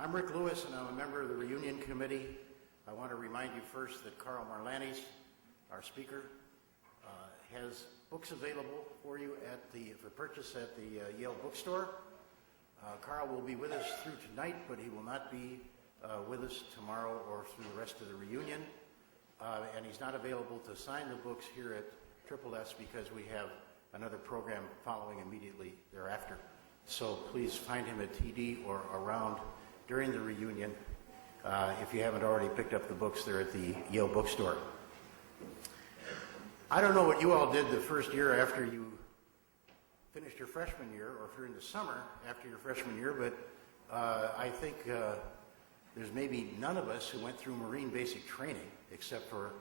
I'm Rick Lewis, and I'm a member of the Reunion Committee. I want to remind you first that Carl Marlantes, our speaker, has books available for you for purchase at the Yale bookstore. Carl will be with us through tonight, but he will not be with us tomorrow or through the rest of the reunion. And he's not available to sign the books here at Triple S because we have another program following immediately thereafter. So please find him at TD or around during the reunion. If you haven't already picked up the books, they're at the Yale bookstore. I don't know what you all did the first year after you finished your freshman year, or if you're in the summer after your freshman year, but I think there's maybe none of us who went through Marine basic training except for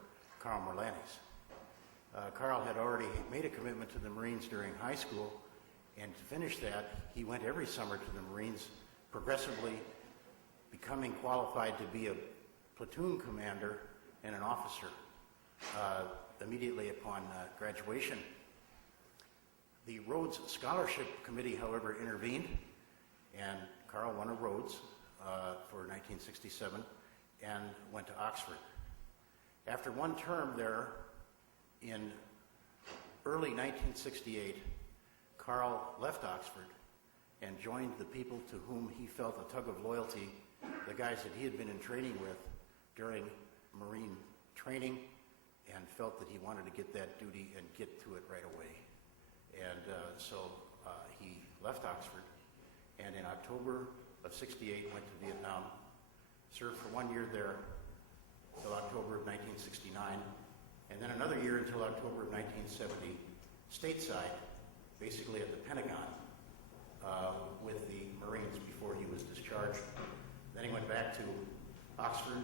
Carl Marlantes. Carl had already made a commitment to the Marines during high school, and to finish that, he went every summer to the Marines, progressively becoming qualified to be a platoon commander and an officer immediately upon graduation. The Rhodes Scholarship Committee, however, intervened, and Carl won a Rhodes for 1967 and went to Oxford. After one term there, in early 1968, Carl left Oxford and joined the people to whom he felt a tug of loyalty, the guys that he had been in training with during Marine training, and felt that he wanted to get that duty and get to it right away. And so he left Oxford, and in October of '68 went to Vietnam, served for 1 year there until October of 1969, and then another year until October of 1970, stateside, basically at the Pentagon, with the Marines before he was discharged. Then he went back to Oxford,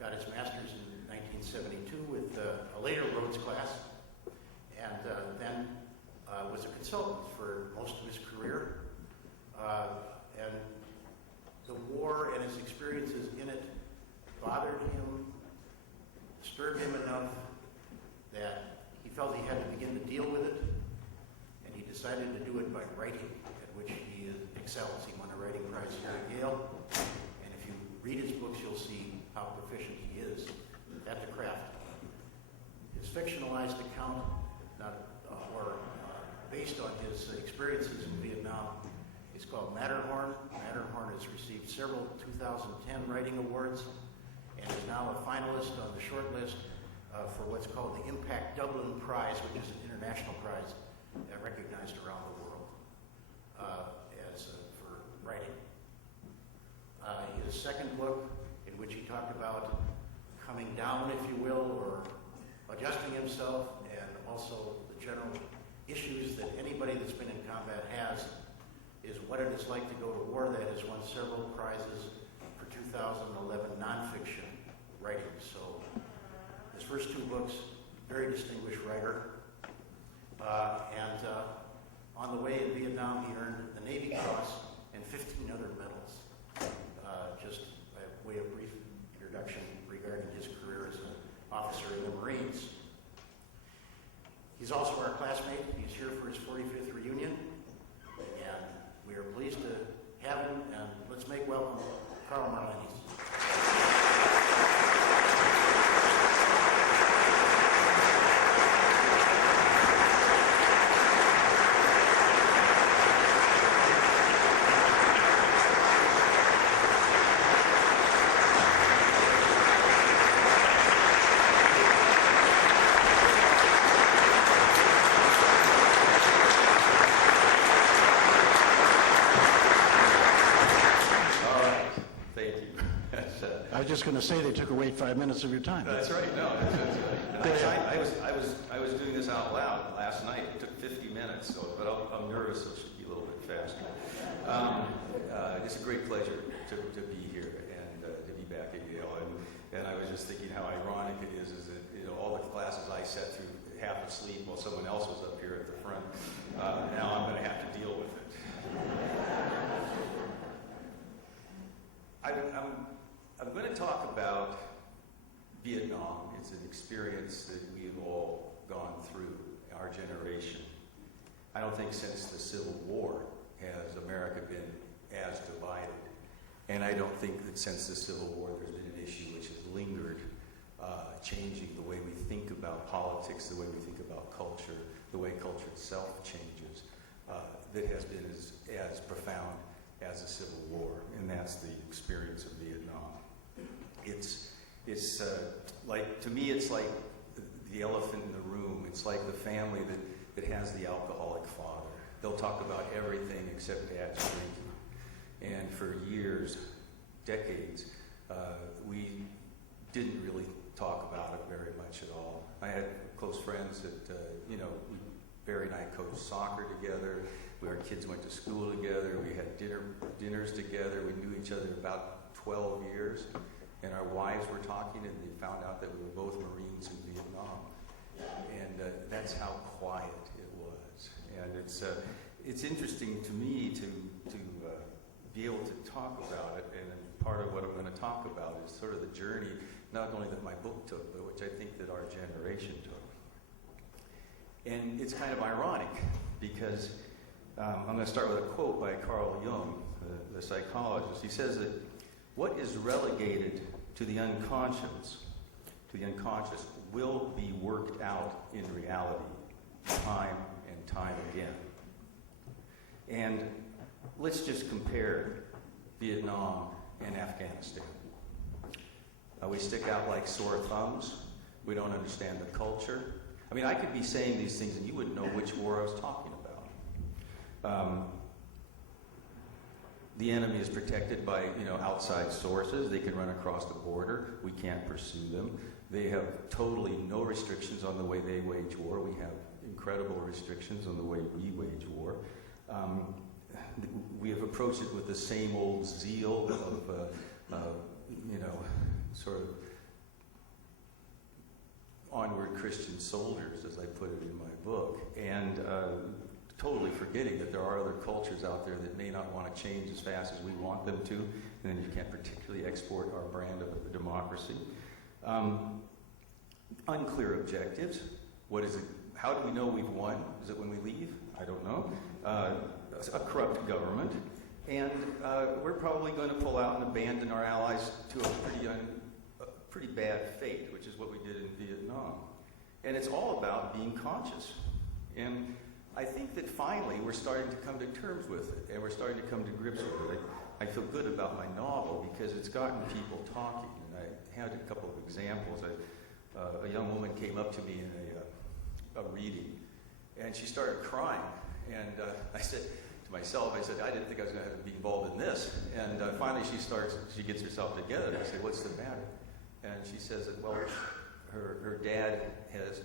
got his master's in 1972 with a later Rhodes class, and then was a consultant for most of his career. And the war and his experiences in it bothered him, disturbed him enough that he felt he had to begin to deal with it, and he decided to do it by writing, at which he excels. He won a writing prize here at Yale, and if you read his books, you'll see how proficient he is at the craft. His fictionalized account, based on his experiences in Vietnam, is called Matterhorn. Matterhorn has received several 2010 writing awards and is now a finalist on the short list for what's called the Impact Dublin Prize, which is an international prize recognized around the world for writing. His second book, in which he talked about coming down, if you will, or adjusting himself, and also the general issues that anybody that's been in combat has, is What It Is Like to Go to War. That has won several prizes for 2011 nonfiction writing. So his first two books, very distinguished writer. And on the way in Vietnam, he earned the Navy Cross and 15 other medals. Just by way of brief introduction regarding his career as an officer in the Marines. He's also our classmate. He's here for his 45th reunion, and we are pleased to have him, and let's make welcome Carl Marlantes. I was just going to say they took away 5 minutes of your time. That's right. No, I was doing this out loud last night. It took 50 minutes, but I'm nervous, so it should be a little bit faster. It's a great pleasure to be here and to be back at Yale. And I was just thinking how ironic it is that all the classes I sat through half asleep while someone else was up here at the front. Now I'm going to have to deal with it. I'm going to talk about Vietnam. It's an experience that we've all gone through, our generation. I don't think since the Civil War has America been as divided And I don't think that since the Civil War there's been an issue which has lingered, changing the way we think about politics, the way we think about culture, the way culture itself changes, that has been as profound as the Civil War, and that's the experience of Vietnam. It's like, to me, it's like the elephant in the room. It's like the family that has the alcoholic father. They'll talk about everything except dad's drinking. And for years, decades, we didn't really talk about it very much at all. I had close friends that, Barry and I coached soccer together. Our kids went to school together. We had dinners together. We knew each other about 12 years. And our wives were talking, and they found out that we were both Marines in Vietnam. And that's how quiet it was. And it's interesting to me to be able to talk about it. And part of what I'm going to talk about is sort of the journey, not only that my book took, but which I think that our generation took. And it's kind of ironic because I'm going to start with a quote by Carl Jung, the psychologist. He says that what is relegated to the unconscious will be worked out in reality time and time again. And let's just compare Vietnam and Afghanistan. We stick out like sore thumbs. We don't understand the culture. I mean, I could be saying these things and you wouldn't know which war I was talking about. The enemy is protected by, outside sources. They can run across the border. We can't pursue them. They have totally no restrictions on the way they wage war. We have incredible restrictions on the way we wage war. We have approached it with the same old zeal of, sort of onward Christian soldiers, as I put it in my book, and totally forgetting that there are other cultures out there that may not want to change as fast as we want them to, and then you can't particularly export our brand of democracy. Unclear objectives. What is it? How do we know we've won? Is it when we leave? I don't know. A corrupt government. And we're probably going to pull out and abandon our allies to a pretty bad fate, which is what we did in Vietnam. And it's all about being conscious. And I think that finally we're starting to come to terms with it, and we're starting to come to grips with it. I feel good about my novel because it's gotten people talking. And I had a couple of examples. A young woman came up to me in a reading, and she started crying. And I said to myself, I didn't think I was going to have to be involved in this. And finally she gets herself together, and I said, what's the matter? And she says that, well, her dad has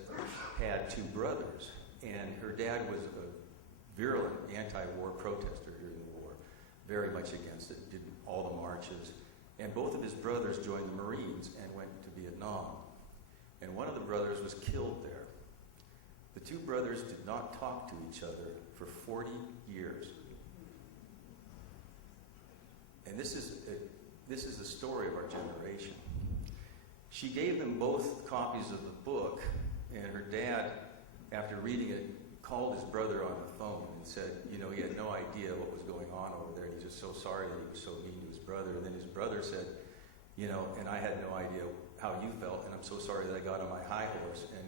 had two brothers, and her dad was a virulent anti-war protester during the war, very much against it, did all the marches. And both of his brothers joined the Marines and went to Vietnam. And one of the brothers was killed there. The two brothers did not talk to each other for 40 years. And this is the story of our generation. She gave them both copies of the book, and her dad, after reading it, called his brother on the phone and said, he had no idea what was going on over there. He's just so sorry that he was so mean to his brother. And then his brother said, and I had no idea how you felt, and I'm so sorry that I got on my high horse and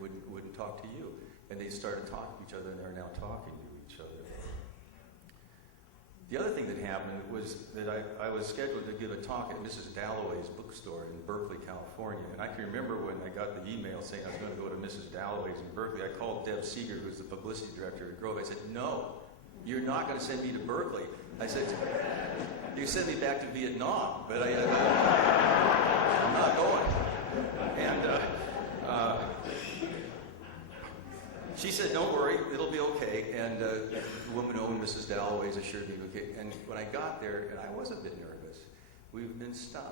wouldn't talk to you. And they started talking to each other, and they're now talking to each other. The other thing that happened was that I was scheduled to give a talk at Mrs. Dalloway's bookstore in Berkeley, California. And I can remember when I got the email saying I was going to go to Mrs. Dalloway's in Berkeley, I called Deb Seeger, who's the publicity director at Grove. I said, no, you're not going to send me to Berkeley. I said, you send me back to Vietnam, but I'm not going. And she said, don't worry, it'll be okay. And the woman who owned Mrs. Dalloway's assured me, okay. And when I got there, and I was a bit nervous, we've been stunned.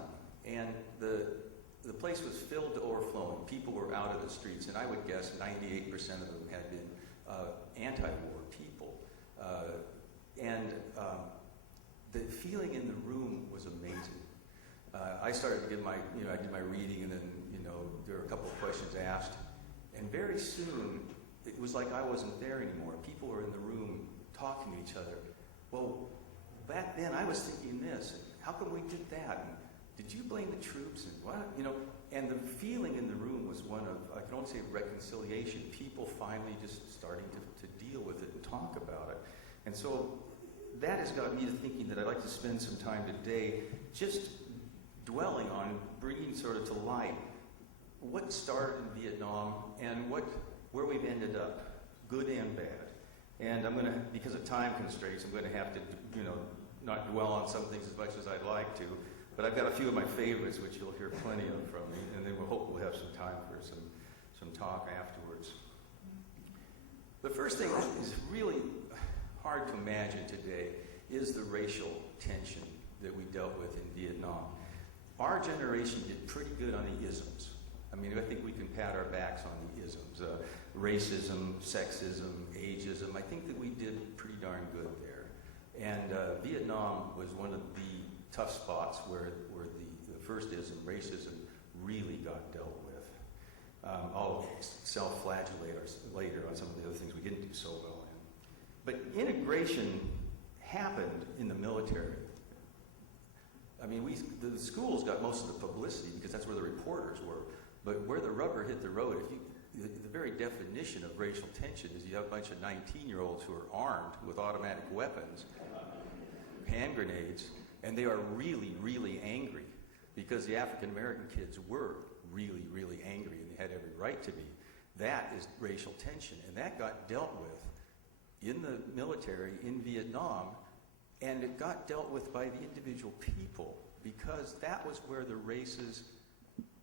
And the place was filled to overflowing. People were out of the streets, and I would guess 98% of them had been anti-war people. And the feeling in the room was amazing. I started to give I did my reading, and then, there were a couple of questions asked. And very soon, it was like I wasn't there anymore. People were in the room talking to each other. Well, back then I was thinking this. how come we did that? And did you blame the troops? And what? And the feeling in the room was one of, I can only say reconciliation. People finally just starting to deal with it and talk about it. And so that has got me to thinking that I'd like to spend some time today just dwelling on bringing sort of to light what started in Vietnam and where we've ended up, good and bad. And I'm going to, because of time constraints, I'm going to have to, not dwell on some things as much as I'd like to. But I've got a few of my favorites, which you'll hear plenty of from me, and then we'll hope we'll have some time for some talk afterwards. The first thing that is really hard to imagine today is the racial tension that we dealt with in Vietnam. Our generation did pretty good on the isms. I mean, I think we can pat our backs on the isms. Racism, sexism, ageism. I think that we did pretty darn good there. And Vietnam was one of the tough spots where the first ism, racism, really got dealt with. I'll self-flagellate later on some of the other things we didn't do so well in. But integration happened in the military. I mean, the schools got most of the publicity because that's where the reporters were. But where the rubber hit the road, the very definition of racial tension is you have a bunch of 19-year-olds who are armed with automatic weapons, hand grenades, and they are really, really angry because the African-American kids were really, really angry and they had every right to be. That is racial tension, and that got dealt with in the military in Vietnam, and it got dealt with by the individual people because that was where the races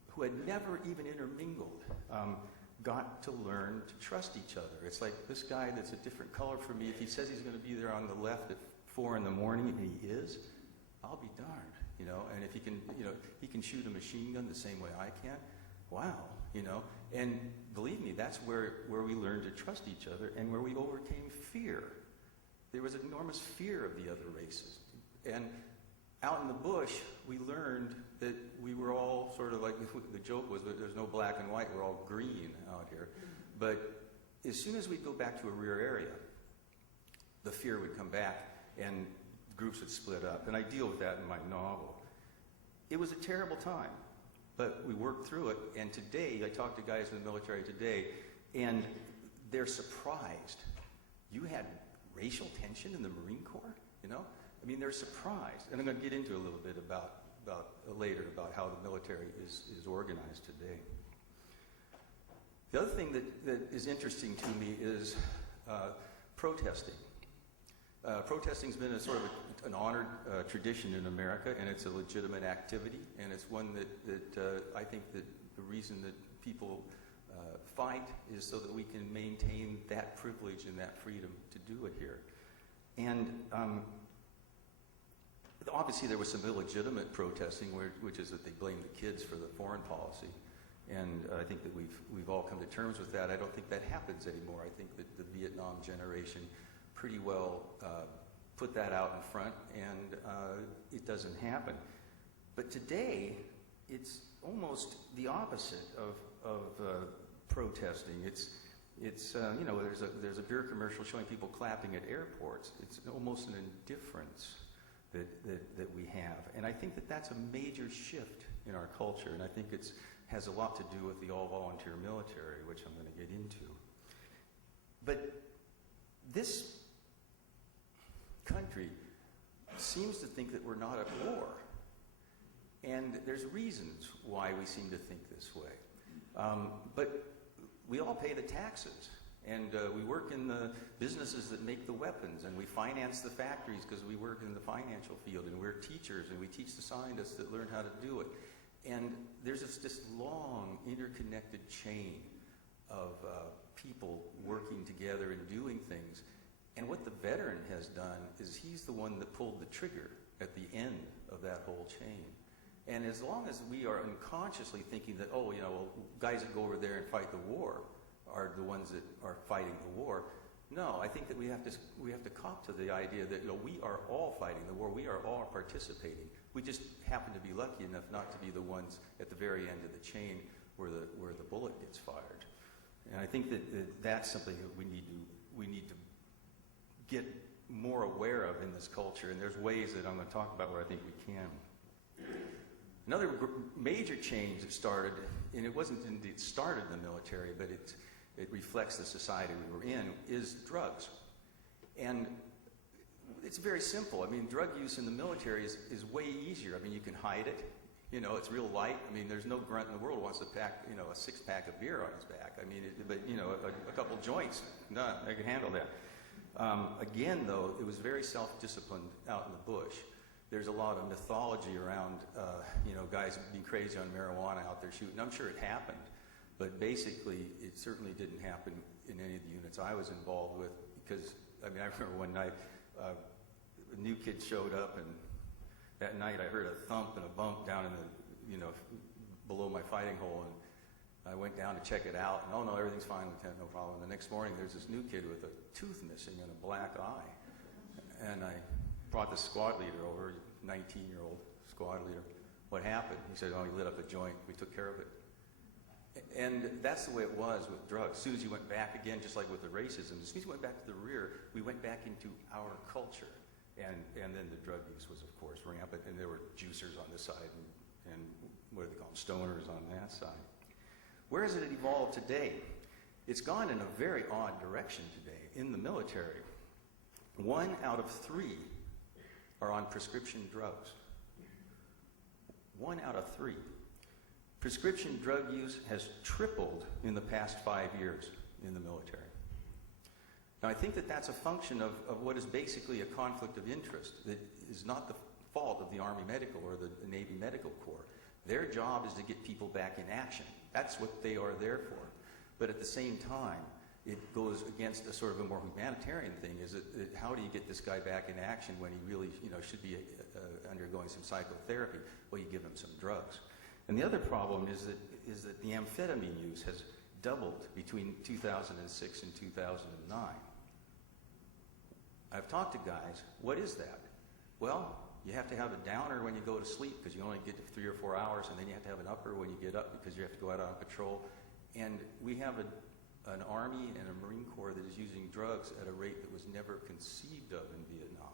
who had never even intermingled got to learn to trust each other. It's like this guy that's a different color from me, if he says he's going to be there on the left at 4 in the morning and he is, I'll be darned, and if he can shoot a machine gun the same way I can, wow, and believe me, that's where we learned to trust each other and where we overcame fear. There was enormous fear of the other races. And out in the bush, we learned that we were all sort of like, the joke was that there's no black and white, we're all green out here. But as soon as we'd go back to a rear area, the fear would come back and groups would split up. And I deal with that in my novel. It was a terrible time, but we worked through it. And today, I talk to guys in the military today, and they're surprised. You had racial tension in the Marine Corps, I mean, they're surprised. And I'm going to get into a little bit about later about how the military is organized today. The other thing that is interesting to me is protesting. Protesting's been a sort of an honored tradition in America, and it's a legitimate activity, and it's one that I think that the reason that people fight is so that we can maintain that privilege and that freedom to do it here. And obviously there was some illegitimate protesting, which is that they blame the kids for the foreign policy. And I think that we've all come to terms with that. I don't think that happens anymore. I think that the Vietnam generation pretty well put that out in front, and it doesn't happen. But today, it's almost the opposite of protesting. It's there's a beer commercial showing people clapping at airports. It's almost an indifference that we have. And I think that that's a major shift in our culture, and I think it has a lot to do with the all-volunteer military, which I'm going to get into. But this country seems to think that we're not at war. And there's reasons why we seem to think this way. But we all pay the taxes. And we work in the businesses that make the weapons. And we finance the factories because we work in the financial field. And we're teachers, and we teach the scientists that learn how to do it. And there's this long, interconnected chain of people working together and doing things. And what the veteran has done is he's the one that pulled the trigger at the end of that whole chain. And as long as we are unconsciously thinking that, guys that go over there and fight the war are the ones that are fighting the war, no, I think that we have to cop to the idea that we are all fighting the war. We are all participating. We just happen to be lucky enough not to be the ones at the very end of the chain where the bullet gets fired. And I think that that's something that we need to get more aware of in this culture, and there's ways that I'm going to talk about where I think we can. Another major change that started, and it wasn't indeed started in the military, but it reflects the society we were in, is drugs. And it's very simple. I mean, drug use in the military is way easier. I mean, you can hide it. You know, it's real light. I mean, there's no grunt in the world who wants to pack, you know, a six-pack of beer on his back. I mean, but, you know, a couple joints, none, I can handle that. Again, though, it was very self-disciplined out in the bush. There's a lot of mythology around, you know, guys being crazy on marijuana out there shooting. I'm sure it happened, but basically, it certainly didn't happen in any of the units I was involved with because, I mean, I remember one night, a new kid showed up, and that night I heard a thump and a bump down in the, you know, below my fighting hole, and I went down to check it out, and oh no, everything's fine, Lieutenant, no problem. And the next morning, there's this new kid with a tooth missing and a black eye, and I brought the squad leader over, 19-year-old squad leader. What happened? He said, oh, he lit up a joint. We took care of it. And that's the way it was with drugs. As soon as you went back again, just like with the racism, as soon as you went back to the rear, we went back into our culture. And then the drug use was, of course, rampant. And there were juicers on this side and what do they call them, stoners on that side. Where has it evolved today? It's gone in a very odd direction today in the military. 1 out of 3 are on prescription drugs. 1 out of 3. Prescription drug use has tripled in the past 5 years in the military. Now, I think that that's a function of what is basically a conflict of interest that is not the fault of the Army Medical or the Navy Medical Corps. Their job is to get people back in action. That's what they are there for. But at the same time, it goes against a sort of a more humanitarian thing, is that how do you get this guy back in action when he really, you know, should be undergoing some psychotherapy? Well, you give him some drugs. And the other problem is that the amphetamine use has doubled between 2006 and 2009. I've talked to guys, what is that? Well, you have to have a downer when you go to sleep because you only get to 3 or 4 hours, and then you have to have an upper when you get up because you have to go out on patrol. And we have an Army and a Marine Corps that is using drugs at a rate that was never conceived of in Vietnam.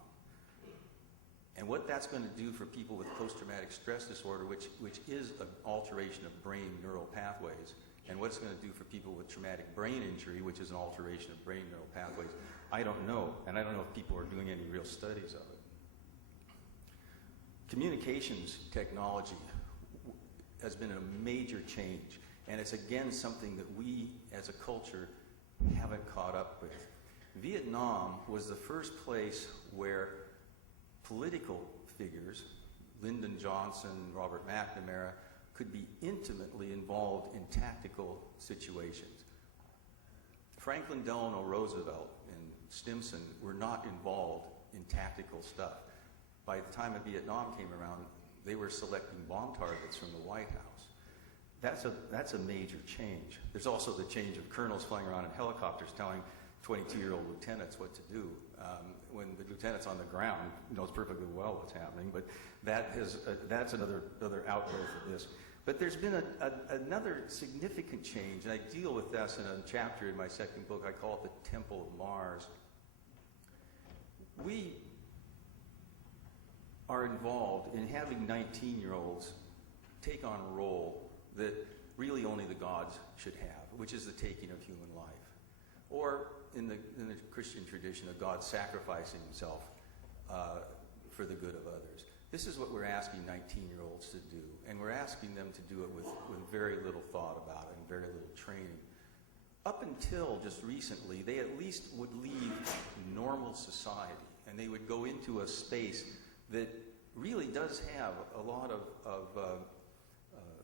And what that's going to do for people with post-traumatic stress disorder, which is an alteration of brain neural pathways, and what it's going to do for people with traumatic brain injury, which is an alteration of brain neural pathways, I don't know. And I don't know if people are doing any real studies of it. Communications technology has been a major change. And it's, again, something that we, as a culture, haven't caught up with. Vietnam was the first place where political figures, Lyndon Johnson, Robert McNamara, could be intimately involved in tactical situations. Franklin Delano Roosevelt and Stimson were not involved in tactical stuff. By the time of Vietnam came around, they were selecting bomb targets from the White House. That's a major change. There's also the change of colonels flying around in helicopters telling 22-year-old lieutenants what to do. When the lieutenant's on the ground, he knows perfectly well what's happening, but that's another outgrowth of this. But there's been another significant change, and I deal with this in a chapter in my second book. I call it the Temple of Mars. We are involved in having 19-year-olds take on a role that really only the gods should have, which is the taking of human life. Or, in the Christian tradition, of God sacrificing himself for the good of others. This is what we're asking 19-year-olds to do, and we're asking them to do it with very little thought about it and very little training. Up until just recently, they at least would leave normal society, and they would go into a space that really does have a lot of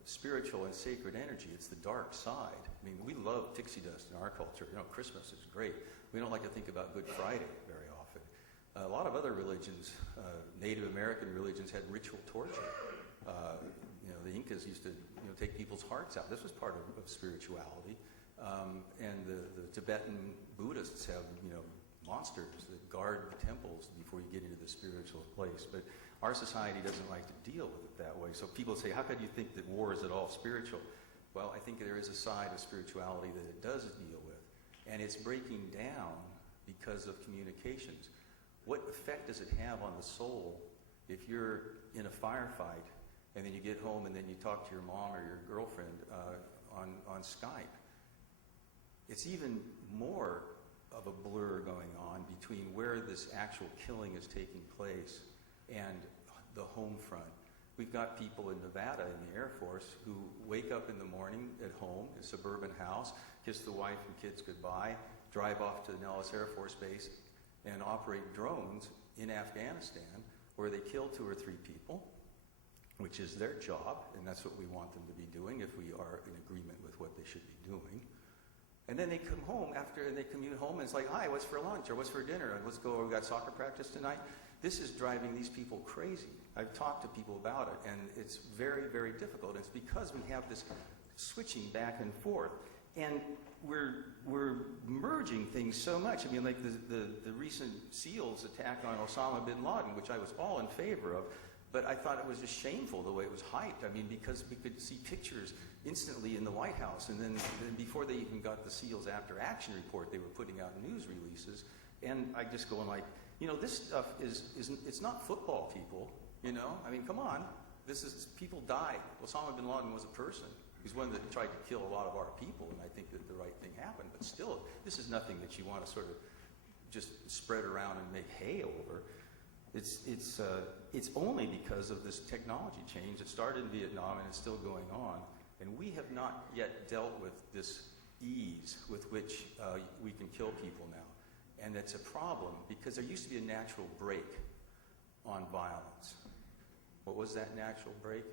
spiritual and sacred energy. It's the dark side. I mean, we love pixie dust in our culture. You know, Christmas is great. We don't like to think about Good Friday very often. A lot of other religions, Native American religions, had ritual torture. You know, the Incas used to, you know, take people's hearts out. This was part of spirituality. And the Tibetan Buddhists have, you know, monsters that guard the temples before you get into the spiritual place. But our society doesn't like to deal with it that way. So people say, how could you think that war is at all spiritual? Well, I think there is a side of spirituality that it does deal with. And it's breaking down because of communications. What effect does it have on the soul if you're in a firefight and then you get home and then you talk to your mom or your girlfriend on Skype? It's even more of a blur going on between where this actual killing is taking place and the home front. We've got people in Nevada in the Air Force who wake up in the morning at home, a suburban house, kiss the wife and kids goodbye, drive off to the Nellis Air Force Base, and operate drones in Afghanistan where they kill 2 or 3 people, which is their job, and that's what we want them to be doing if we are in agreement with what they should be doing. And then they come home after, and they commute home, and it's like, hi, what's for lunch, or what's for dinner? Let's go, we got soccer practice tonight. This is driving these people crazy. I've talked to people about it, and it's very, very difficult. It's because we have this switching back and forth. And we're merging things so much. I mean, like the recent SEALs attack on Osama bin Laden, which I was all in favor of, but I thought it was just shameful the way it was hyped. I mean, because we could see pictures instantly in the White House, and then before they even got the SEALs after action report, they were putting out news releases, and I just going like, you know, this stuff it's not football, people, you know? I mean, come on. People died. Osama bin Laden was a person. He's one that tried to kill a lot of our people, and I think that the right thing happened. But still, this is nothing that you want to sort of just spread around and make hay over. It's only because of this technology change that started in Vietnam and it's still going on. And we have not yet dealt with this ease with which we can kill people now. And it's a problem because there used to be a natural break on violence. What was that natural break?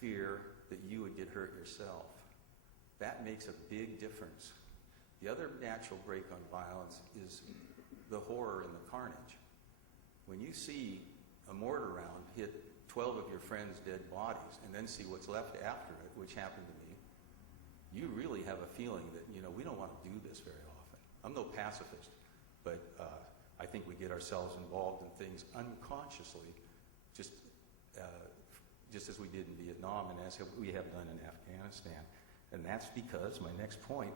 Fear that you would get hurt yourself. That makes a big difference. The other natural break on violence is the horror and the carnage. When you see a mortar round hit 12 of your friends' dead bodies and then see what's left after it, which happened to me, you really have a feeling that, you know, we don't want to do this very often. I'm no pacifist, but I think we get ourselves involved in things unconsciously, just as we did in Vietnam and as we have done in Afghanistan. And that's because, my next point,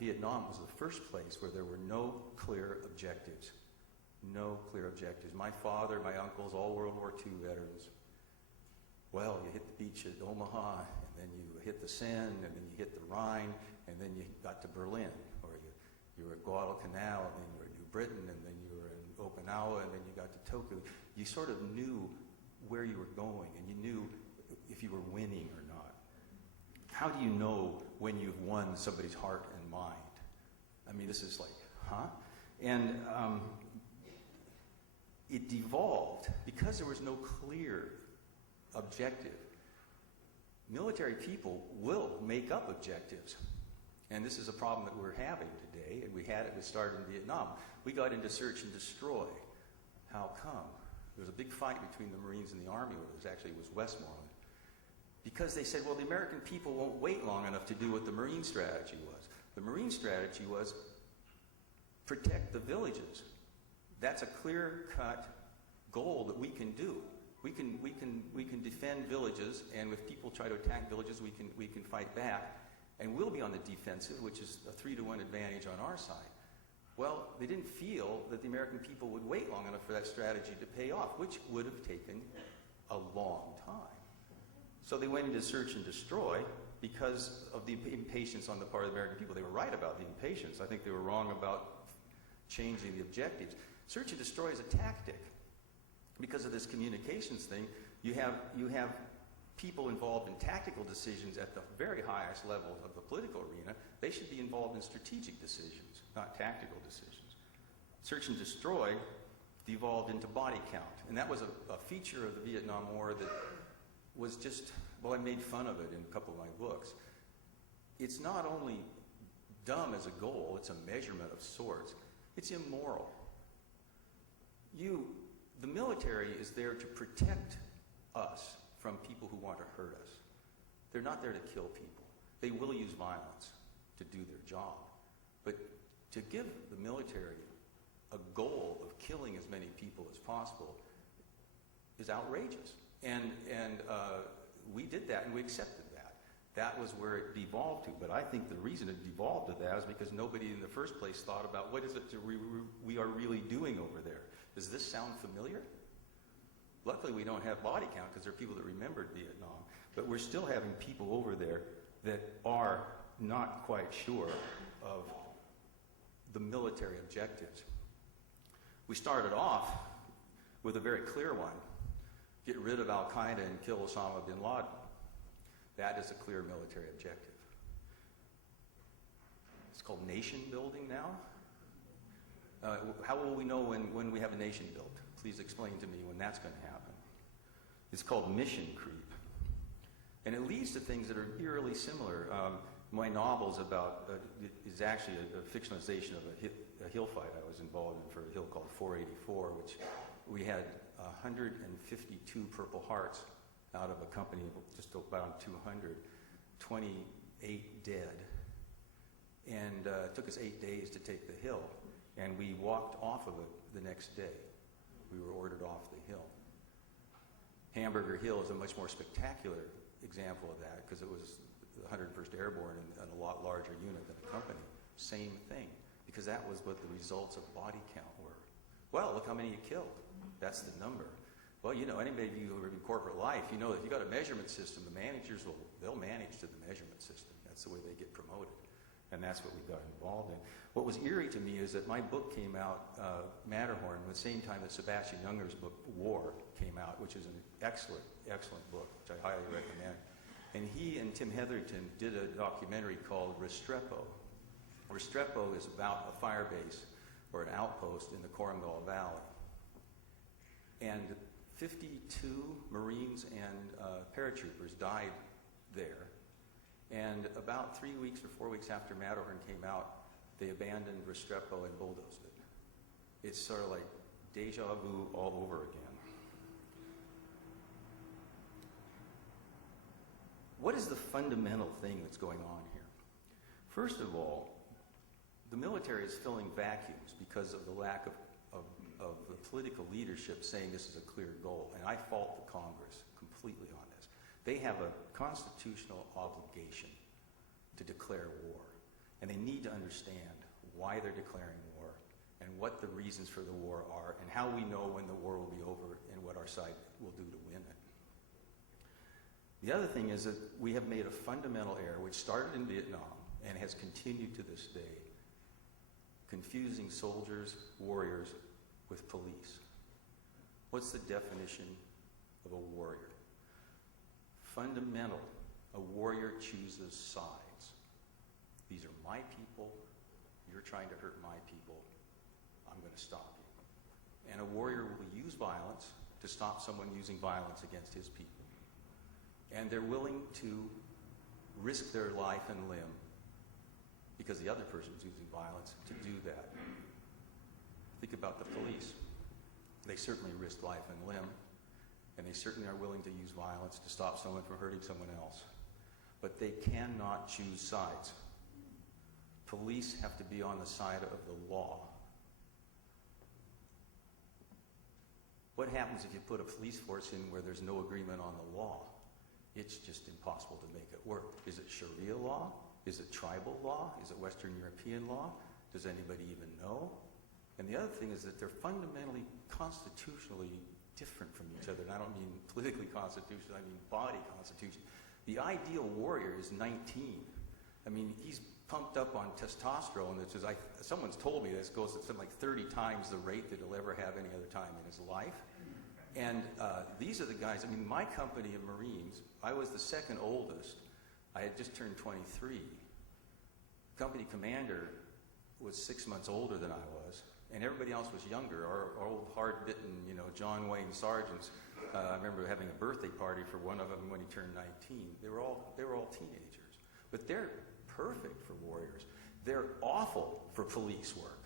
Vietnam was the first place where there were no clear objectives. No clear objectives. My father, my uncles, all World War II veterans. Well, you hit the beach at Omaha, and then you hit the Seine, and then you hit the Rhine, and then you got to Berlin, or you were at Guadalcanal, and then you were in New Britain, and then you were in Okinawa, and then you got to Tokyo. You sort of knew where you were going, and you knew if you were winning or not. How do you know when you've won somebody's heart and mind? I mean, this is like, huh? And it devolved because there was no clear objective. Military people will make up objectives. And this is a problem that we're having today, and we started in Vietnam. We got into search and destroy. How come? There was a big fight between the Marines and the Army, or it was Westmoreland. Because they said, well, the American people won't wait long enough to do what the Marine strategy was. The Marine strategy was protect the villages. That's a clear-cut goal that we can do. We can defend villages, and if people try to attack villages, we can fight back, and we'll be on the defensive, which is a 3-to-1 advantage on our side. Well, they didn't feel that the American people would wait long enough for that strategy to pay off, which would have taken a long time. So they went into search and destroy because of the impatience on the part of the American people. They were right about the impatience. I think they were wrong about changing the objectives. Search and destroy is a tactic. Because of this communications thing, you have people involved in tactical decisions at the very highest level of the political arena. They should be involved in strategic decisions, not tactical decisions. Search and destroy devolved into body count. And that was a feature of the Vietnam War that was just, well, I made fun of it in a couple of my books. It's not only dumb as a goal, it's a measurement of sorts. It's immoral. The military is there to protect us from people who want to hurt us. They're not there to kill people. They will use violence to do their job. But to give the military a goal of killing as many people as possible is outrageous. And we did that, and we accepted that. That was where it devolved to. But I think the reason it devolved to that is because nobody in the first place thought about what is it that we are really doing over there. Does this sound familiar? Luckily, we don't have body count because there are people that remembered Vietnam, but we're still having people over there that are not quite sure of the military objectives. We started off with a very clear one: get rid of Al-Qaeda and kill Osama bin Laden. That is a clear military objective. It's called nation building now. How will we know when we have a nation built? Please explain to me when that's going to happen. It's called mission creep. And it leads to things that are eerily similar. My novel is actually a fictionalization of a hill fight I was involved in for a hill called 484, which we had 152 Purple Hearts out of a company of just about 200, 28 dead. And it took us 8 days to take the hill. And we walked off of it the next day. We were ordered off the hill. Hamburger Hill is a much more spectacular example of that because it was the 101st Airborne and a lot larger unit than a company. Same thing, because that was what the results of body count were. Well, look how many you killed. That's the number. Well, you know, anybody of you who are in corporate life, you know that if you've got a measurement system, the managers they'll manage to the measurement system. That's the way they get promoted. And that's what we got involved in. What was eerie to me is that my book came out, Matterhorn, at the same time that Sebastian Junger's book, War, came out, which is an excellent, excellent book, which I highly recommend. And he and Tim Hetherington did a documentary called Restrepo. Restrepo is about a fire base or an outpost in the Korengal Valley. And 52 Marines and paratroopers died there. And about 3 weeks or 4 weeks after Matterhorn came out, they abandoned Restrepo and bulldozed it. It's sort of like deja vu all over again. What is the fundamental thing that's going on here? First of all, the military is filling vacuums because of the lack of the political leadership saying this is a clear goal. And I fault the Congress completely on this. They have a constitutional obligation to declare war. And they need to understand why they're declaring war and what the reasons for the war are and how we know when the war will be over and what our side will do to win it. The other thing is that we have made a fundamental error, which started in Vietnam and has continued to this day, confusing soldiers, warriors with police. What's the definition of a warrior? Fundamental, a warrior chooses sides. These are my people, you're trying to hurt my people, I'm going to stop you. And a warrior will use violence to stop someone using violence against his people. And they're willing to risk their life and limb because the other person's using violence to do that. Think about the police. They certainly risk life and limb, and they certainly are willing to use violence to stop someone from hurting someone else. But they cannot choose sides. Police have to be on the side of the law. What happens if you put a police force in where there's no agreement on the law? It's just impossible to make it work. Is it Sharia law? Is it tribal law? Is it Western European law? Does anybody even know? And the other thing is that they're fundamentally constitutionally different from each other. And I don't mean politically constitutional, I mean body constitution. The ideal warrior is 19. I mean, he's pumped up on testosterone, which is, someone's told me this, goes at something like 30 times the rate that he'll ever have any other time in his life. And these are the guys, I mean, my company of Marines, I was the second oldest. I had just turned 23. Company commander was 6 months older than I was, and everybody else was younger. Our old hard-bitten, John Wayne sergeants. I remember having a birthday party for one of them when he turned 19. They were all teenagers, but they're perfect for warriors. They're awful for police work.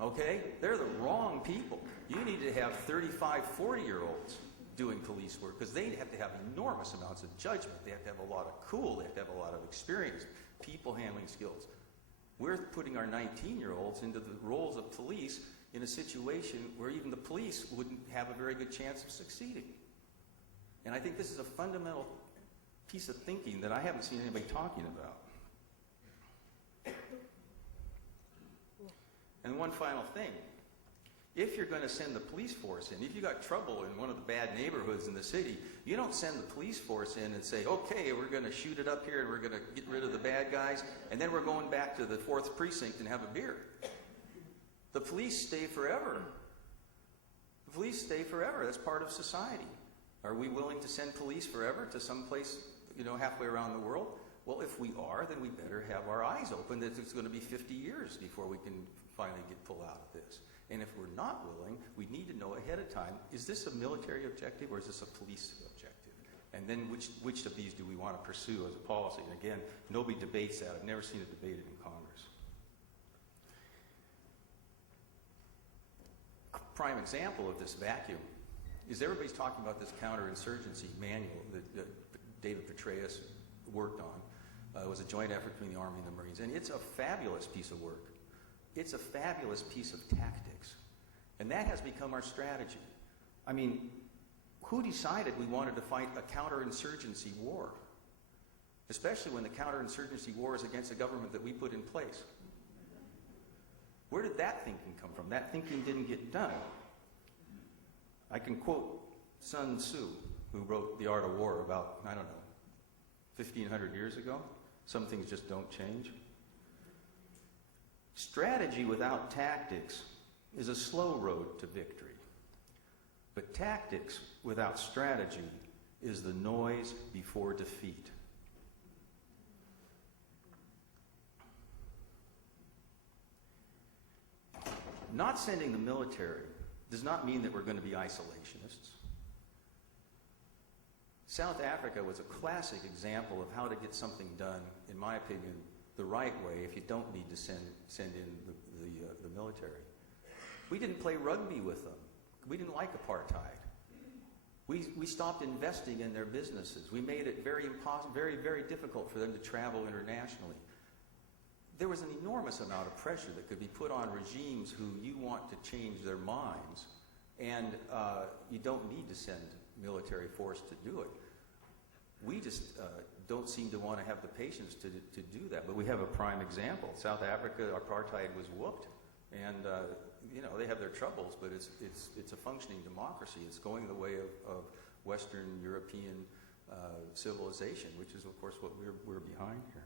Okay? They're the wrong people. You need to have 35, 40-year-olds doing police work because they have to have enormous amounts of judgment. They have to have a lot of cool. They have to have a lot of experience, people handling skills. We're putting our 19-year-olds into the roles of police in a situation where even the police wouldn't have a very good chance of succeeding. And I think this is a fundamental piece of thinking that I haven't seen anybody talking about. And one final thing. If you're going to send the police force in, if you got trouble in one of the bad neighborhoods in the city, you don't send the police force in and say, okay, we're going to shoot it up here and we're going to get rid of the bad guys, and then we're going back to the 4th precinct and have a beer. The police stay forever. The police stay forever. That's part of society. Are we willing to send police forever to some place, halfway around the world? Well, if we are, then we better have our eyes open that it's going to be 50 years before we can finally get pulled out of this. And if we're not willing, we need to know ahead of time, is this a military objective or is this a police objective? And then which of these do we want to pursue as a policy? And again, nobody debates that. I've never seen it debated in Congress. A prime example of this vacuum is everybody's talking about this counterinsurgency manual that David Petraeus worked on. It was a joint effort between the Army and the Marines. And it's a fabulous piece of work. It's a fabulous piece of tactics. And that has become our strategy. I mean, who decided we wanted to fight a counterinsurgency war? Especially when the counterinsurgency war is against a government that we put in place. Where did that thinking come from? That thinking didn't get done. I can quote Sun Tzu, who wrote The Art of War about, 1,500 years ago. Some things just don't change. Strategy without tactics is a slow road to victory. But tactics without strategy is the noise before defeat. Not sending the military does not mean that we're going to be isolationists. South Africa was a classic example of how to get something done, in my opinion, the right way if you don't need to send in the military. We didn't play rugby with them. We didn't like apartheid. We stopped investing in their businesses. We made it very, very difficult for them to travel internationally. There was an enormous amount of pressure that could be put on regimes who you want to change their minds, and you don't need to send military force to do it. We just don't seem to want to have the patience to do that. But we have a prime example. South Africa, apartheid was whooped, and they have their troubles, but it's a functioning democracy. It's going the way of Western European civilization, which is, of course, what we're behind here.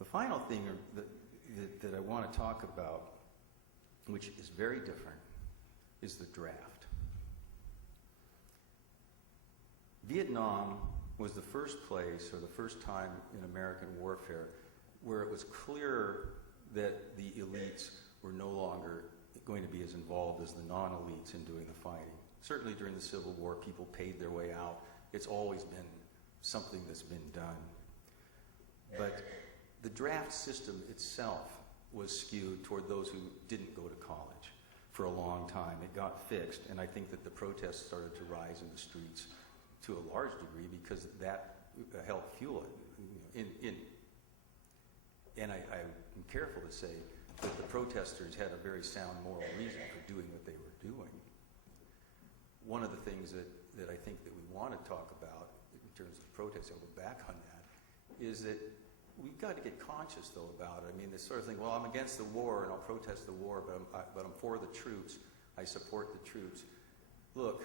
The final thing that I want to talk about, which is very different, is the draft. Vietnam was the first place, or the first time in American warfare, where it was clear that the elites were no longer going to be as involved as the non-elites in doing the fighting. Certainly during the Civil War, people paid their way out. It's always been something that's been done. But the draft system itself was skewed toward those who didn't go to college for a long time. It got fixed, and I think that the protests started to rise in the streets to a large degree because that helped fuel it. And I'm careful to say that the protesters had a very sound moral reason for doing what they were doing. One of the things that I think that we want to talk about in terms of protests, I'll go back on that, is that we've got to get conscious, though, about it. I mean, this sort of thing, well, I'm against the war and I'll protest the war, but I'm for the troops. I support the troops. Look,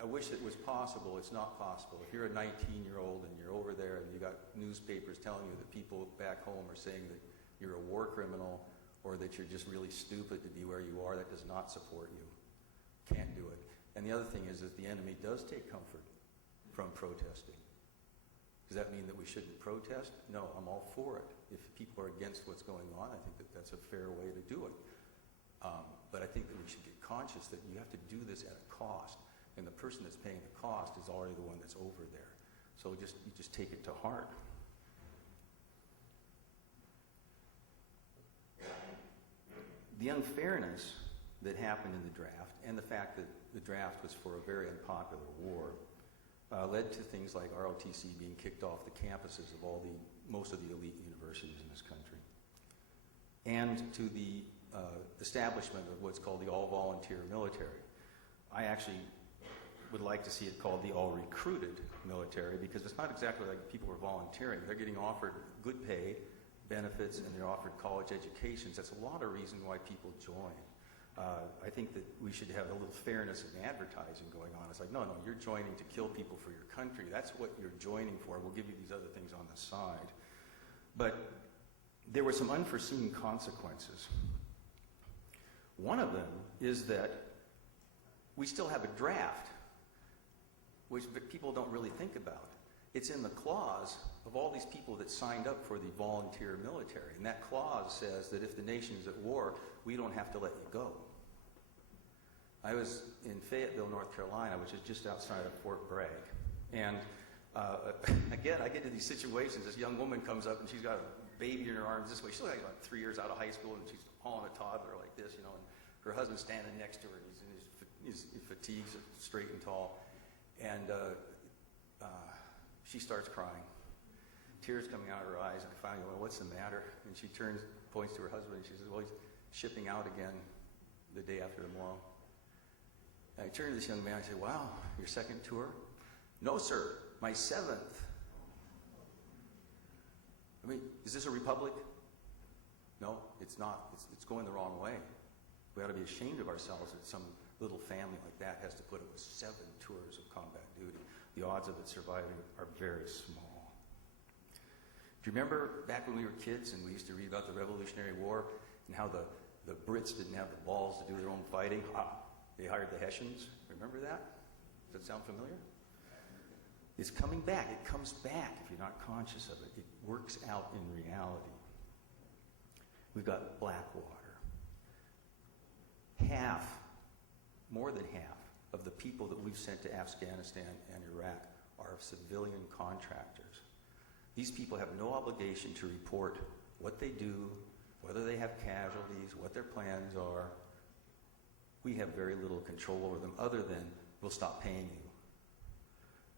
I wish it was possible. It's not possible. If you're a 19-year-old and you're over there and you got newspapers telling you that people back home are saying that you're a war criminal or that you're just really stupid to be where you are, that does not support you. Can't do it. And the other thing is that the enemy does take comfort from protesting. Does that mean that we shouldn't protest? No, I'm all for it. If people are against what's going on, I think that that's a fair way to do it. But I think that we should get conscious that you have to do this at a cost. And the person that's paying the cost is already the one that's over there. So you just take it to heart. The unfairness that happened in the draft, and the fact that the draft was for a very unpopular war, led to things like ROTC being kicked off the campuses of most of the elite universities in this country, and to the establishment of what's called the all-volunteer military. I actually would like to see it called the all-recruited military, because it's not exactly like people are volunteering. They're getting offered good pay, benefits, and they're offered college educations. That's a lot of reason why people join. I think that we should have a little fairness in advertising going on. It's like, no, you're joining to kill people for your country. That's what you're joining for. We'll give you these other things on the side. But there were some unforeseen consequences. One of them is that we still have a draft, which people don't really think about. It's in the clause of all these people that signed up for the volunteer military. And that clause says that if the nation is at war, we don't have to let you go. I was in Fayetteville, North Carolina, which is just outside of Fort Bragg. And again, I get to these situations. This young woman comes up and she's got a baby in her arms this way. She's like about 3 years out of high school and she's hauling a toddler like this, and her husband's standing next to her. He's in his fatigues, straight and tall. And she starts crying. Tears coming out of her eyes. And I finally go, well, what's the matter? And she points to her husband and she says, well, he's shipping out again the day after tomorrow. I turned to this young man and I said, wow, your second tour? No, sir, my 7th. I mean, is this a republic? No, it's not. It's going the wrong way. We ought to be ashamed of ourselves that some little family like that has to put up with 7 tours of combat duty. The odds of it surviving are very small. Do you remember back when we were kids and we used to read about the Revolutionary War and how the Brits didn't have the balls to do their own fighting? They hired the Hessians. Remember that? Does that sound familiar? It's coming back. It comes back if you're not conscious of it. It works out in reality. We've got Blackwater. More than half of the people that we've sent to Afghanistan and Iraq are civilian contractors. These people have no obligation to report what they do, whether they have casualties, what their plans are. We have very little control over them other than we'll stop paying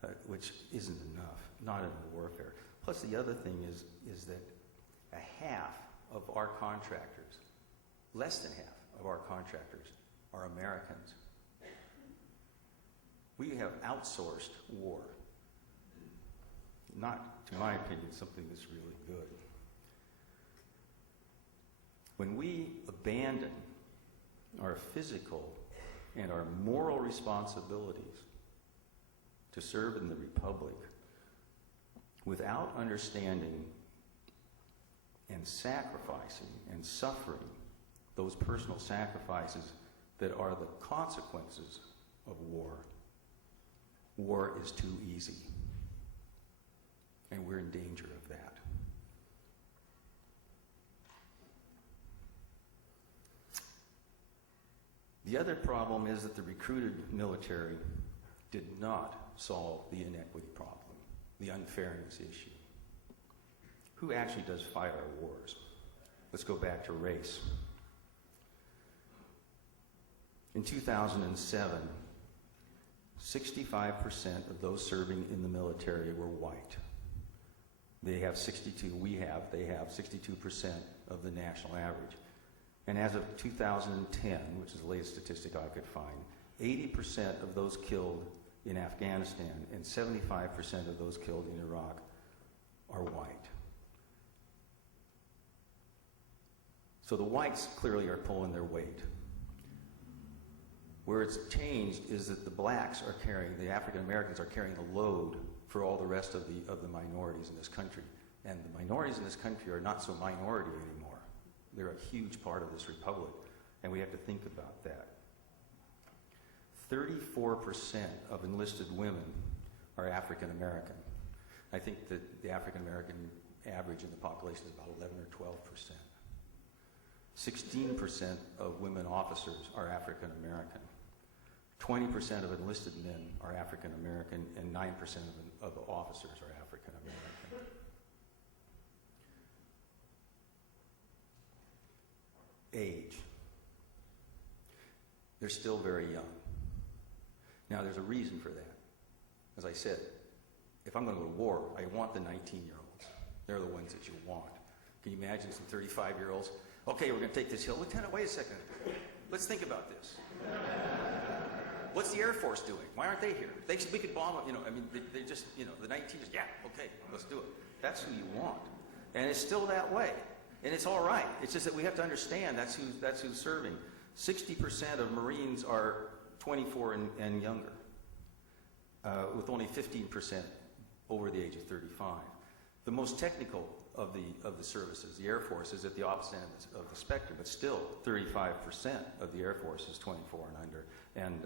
you, which isn't enough, not in warfare. Plus the other thing is that a half of our contractors, less than half of our contractors, are Americans. We have outsourced war. Not, to my opinion, something that's really good. When we abandon our physical and our moral responsibilities to serve in the Republic without understanding and sacrificing and suffering those personal sacrifices that are the consequences of war, war is too easy. And we're in danger of that. The other problem is that the recruited military did not solve the inequity problem, the unfairness issue. Who actually does fight our wars? Let's go back to race. In 2007, 65% of those serving in the military were white. They have 62, they have 62% of the national average. And as of 2010, which is the latest statistic I could find, 80% of those killed in Afghanistan and 75% of those killed in Iraq are white. So the whites clearly are pulling their weight. Where it's changed is that the blacks are carrying, the African Americans are carrying the load for all the rest of the minorities in this country. And the minorities in this country are not so minority anymore. They're a huge part of this republic, and we have to think about that. 34% of enlisted women are African American. I think that the African American average in the population is about 11 or 12%. 16% of women officers are African American. 20% of enlisted men are African American, and 9% of officers are African American. Age. They're still very young. Now, there's a reason for that. As I said, if I'm going to go to war, I want the 19-year-olds. They're the ones that you want. Can you imagine some 35-year-olds? Okay, we're going to take this hill. Lieutenant, wait a second. Let's think about this. What's the Air Force doing? Why aren't they here? We could bomb them. They just, the 19s, yeah, okay, let's do it. That's who you want. And it's still that way. And it's all right. It's just that we have to understand that's who's serving. 60% of Marines are 24 and younger, with only 15% over the age of 35. The most technical of the services, the Air Force, is at the opposite end of the spectrum, but still 35% of the Air Force is 24 and under, and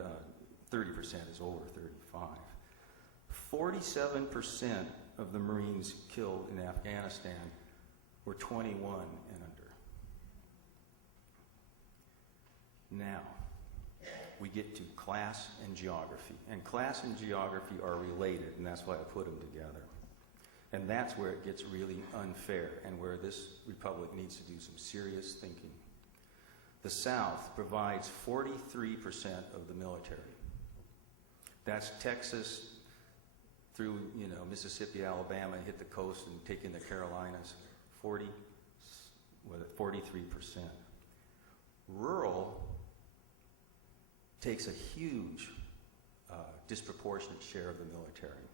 30% is over 35. 47% of the Marines killed in Afghanistan were 21 and under. Now, we get to class and geography. And class and geography are related, and that's why I put them together. And that's where it gets really unfair and where this republic needs to do some serious thinking. The South provides 43% of the military. That's Texas through, Mississippi, Alabama, hit the coast and take in the Carolinas. 43%. Rural takes a huge disproportionate share of the military.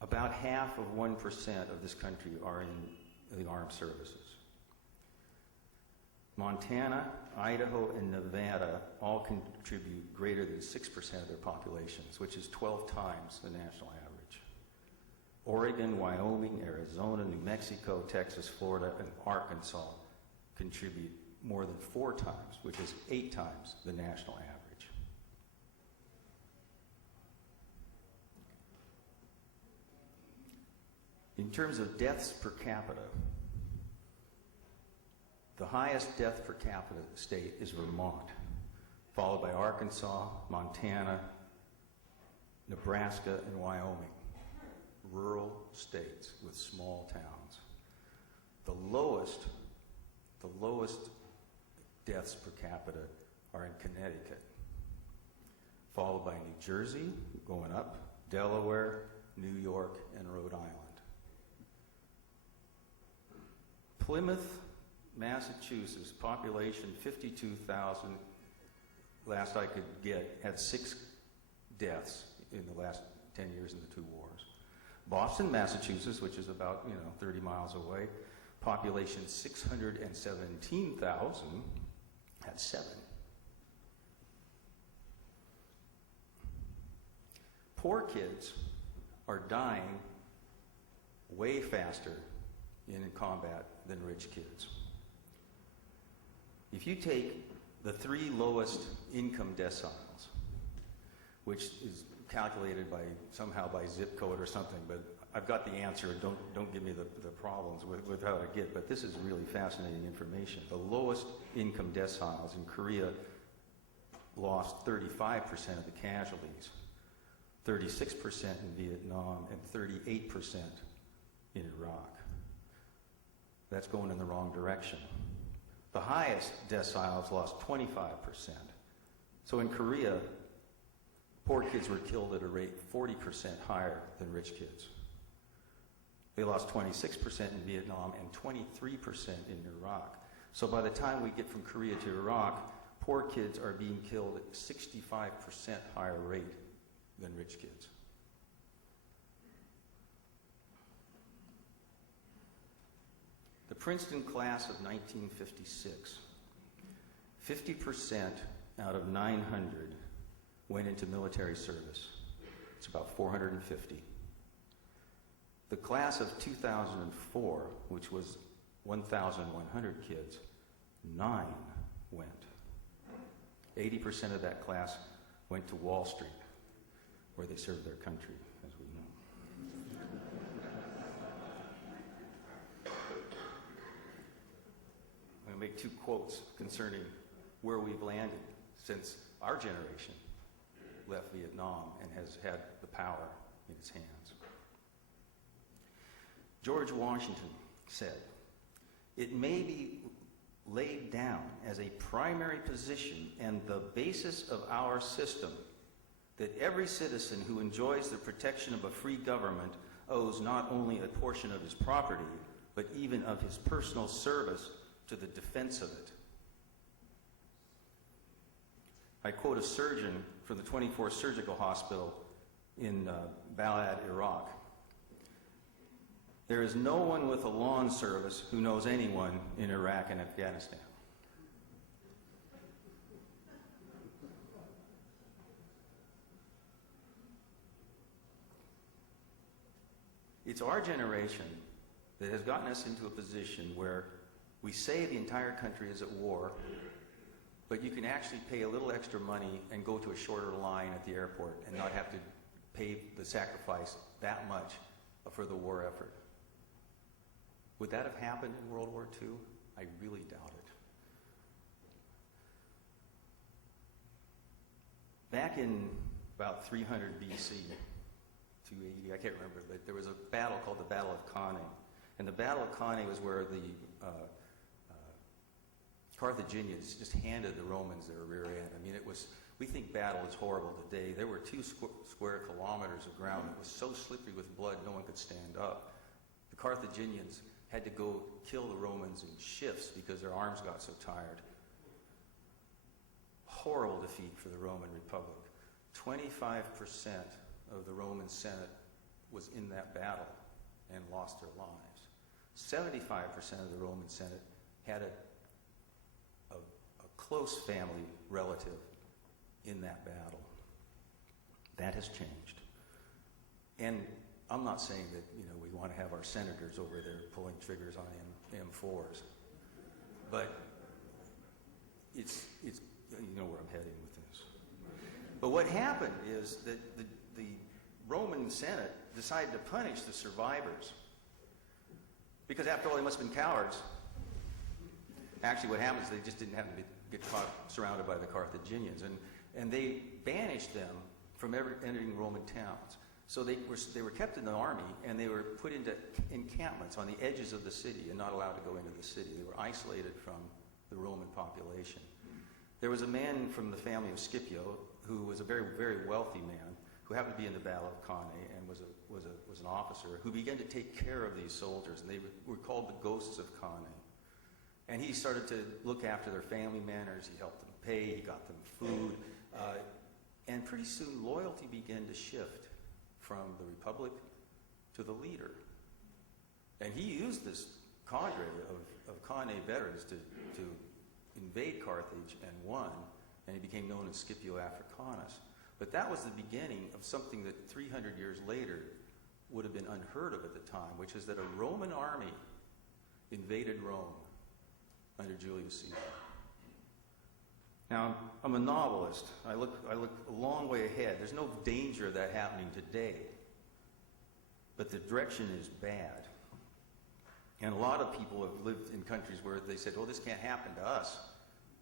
About half of 1% of this country are in the armed services. Montana, Idaho, and Nevada all contribute greater than 6% of their populations, which is 12 times the national average. Oregon, Wyoming, Arizona, New Mexico, Texas, Florida, and Arkansas contribute more than 4 times, which is 8 times the national average. In terms of deaths per capita, the highest death per capita state is Vermont, followed by Arkansas, Montana, Nebraska, and Wyoming. Rural states with small towns. The lowest deaths per capita are in Connecticut, followed by New Jersey, going up, Delaware, New York, and Rhode Island. Plymouth, Massachusetts, population 52,000, last I could get, had 6 deaths in the last 10 years in the 2 wars. Boston, Massachusetts, which is about 30 miles away, population 617,000, had 7. Poor kids are dying way faster in combat than rich kids. If you take the 3 lowest income deciles, which is calculated somehow by zip code or something, but I've got the answer. Don't give me the problems with how to get. But this is really fascinating information. The lowest income deciles in Korea lost 35% of the casualties, 36% in Vietnam, and 38% in Iraq. That's going in the wrong direction. The highest deciles lost 25%. So in Korea, poor kids were killed at a rate 40% higher than rich kids. They lost 26% in Vietnam and 23% in Iraq. So by the time we get from Korea to Iraq, poor kids are being killed at 65% higher rate than rich kids. The Princeton class of 1956, 50% out of 900 went into military service. It's about 450. The class of 2004, which was 1,100 kids, 9 went. 80% of that class went to Wall Street, where they served their country, as we know. I'm going to make 2 quotes concerning where we've landed since our generation left Vietnam and has had the power in its hands. George Washington said, "It may be laid down as a primary position and the basis of our system that every citizen who enjoys the protection of a free government owes not only a portion of his property, but even of his personal service to the defense of it." I quote a surgeon from the 24th Surgical Hospital in Balad, Iraq. "There is no one with a lawn service who knows anyone in Iraq and Afghanistan." it's our generation that has gotten us into a position where we say the entire country is at war, but you can actually pay a little extra money and go to a shorter line at the airport and not have to pay the sacrifice that much for the war effort. Would that have happened in World War II? I really doubt it. Back in about 300 BC, 280, I can't remember, but there was a battle called the Battle of Kani. And the Battle of Kani was where the Carthaginians just handed the Romans their rear end. I mean, we think battle is horrible today. There were 2 square kilometers of ground that was so slippery with blood no one could stand up. The Carthaginians had to go kill the Romans in shifts because their arms got so tired. Horrible defeat for the Roman Republic. 25% of the Roman Senate was in that battle and lost their lives. 75% of the Roman Senate had a close family relative in that battle. That has changed. And I'm not saying that, we want to have our senators over there pulling triggers on M4s. But it's you know where I'm heading with this. But what happened is that the Roman Senate decided to punish the survivors. Because after all, they must have been cowards. Actually, what happened is they just didn't happen to get caught surrounded by the Carthaginians. And they banished them from entering Roman towns. So they were kept in the army, and they were put into encampments on the edges of the city and not allowed to go into the city. They were isolated from the Roman population. There was a man from the family of Scipio who was a very, very wealthy man who happened to be in the Battle of Kani and was an officer who began to take care of these soldiers, and they were called the ghosts of Kani. And he started to look after their family matters. He helped them pay. He got them food. And pretty soon, loyalty began to shift from the Republic to the leader. And he used this cadre of Kani veterans to invade Carthage and won, and he became known as Scipio Africanus. But that was the beginning of something that 300 years later would have been unheard of at the time, which is that a Roman army invaded Rome under Julius Caesar. Now, I'm a novelist. I look a long way ahead. There's no danger of that happening today. But the direction is bad. And a lot of people have lived in countries where they said, this can't happen to us.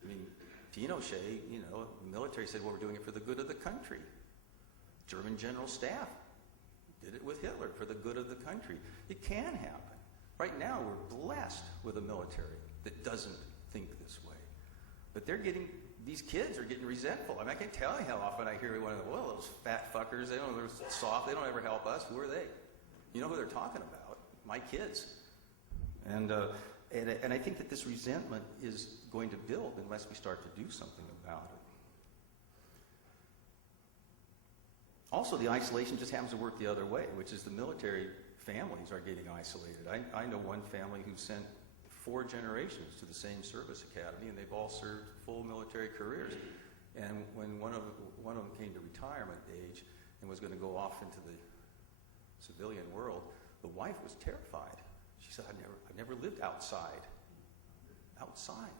I mean, Pinochet, the military said, we're doing it for the good of the country. German General Staff did it with Hitler for the good of the country. It can happen. Right now, we're blessed with a military that doesn't think this way. But these kids are getting resentful. I mean, I can't tell you how often I hear one of them, those fat fuckers, they're soft, they don't ever help us. Who are they? You know who they're talking about? My kids. And I think that this resentment is going to build unless we start to do something about it. Also, the isolation just happens to work the other way, which is the military families are getting isolated. I know one family who sent 4 generations to the same service academy, and they've all served full military careers. And when one of them came to retirement age and was going to go off into the civilian world, the wife was terrified. She said, "I never lived outside." Outside,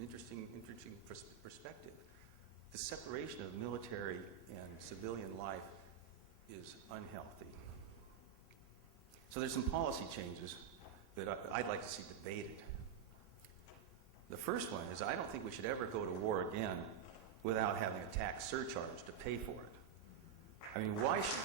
interesting perspective. The separation of military and civilian life is unhealthy. So there's some policy changes that I'd like to see debated. The first one is I don't think we should ever go to war again without having a tax surcharge to pay for it. I mean, why should...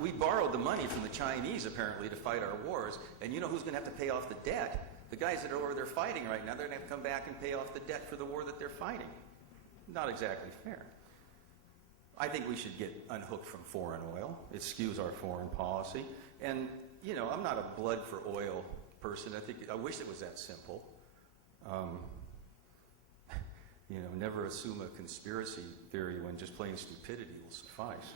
We borrowed the money from the Chinese, apparently, to fight our wars, and you know who's going to have to pay off the debt? The guys that are over there fighting right now, they're going to have to come back and pay off the debt for the war that they're fighting. Not exactly fair. I think we should get unhooked from foreign oil. It skews our foreign policy. And, I'm not a blood for oil person. I wish it was that simple. Never assume a conspiracy theory when just plain stupidity will suffice.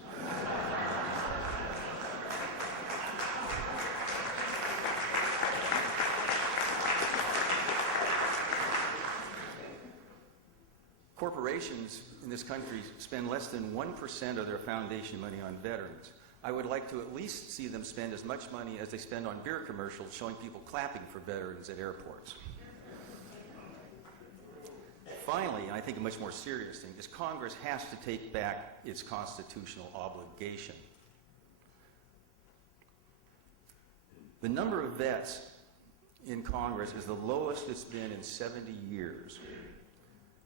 corporations in this country spend less than 1% of their foundation money on veterans. I would like to at least see them spend as much money as they spend on beer commercials showing people clapping for veterans at airports. Finally, and I think a much more serious thing, is Congress has to take back its constitutional obligation. The number of vets in Congress is the lowest it's been in 70 years.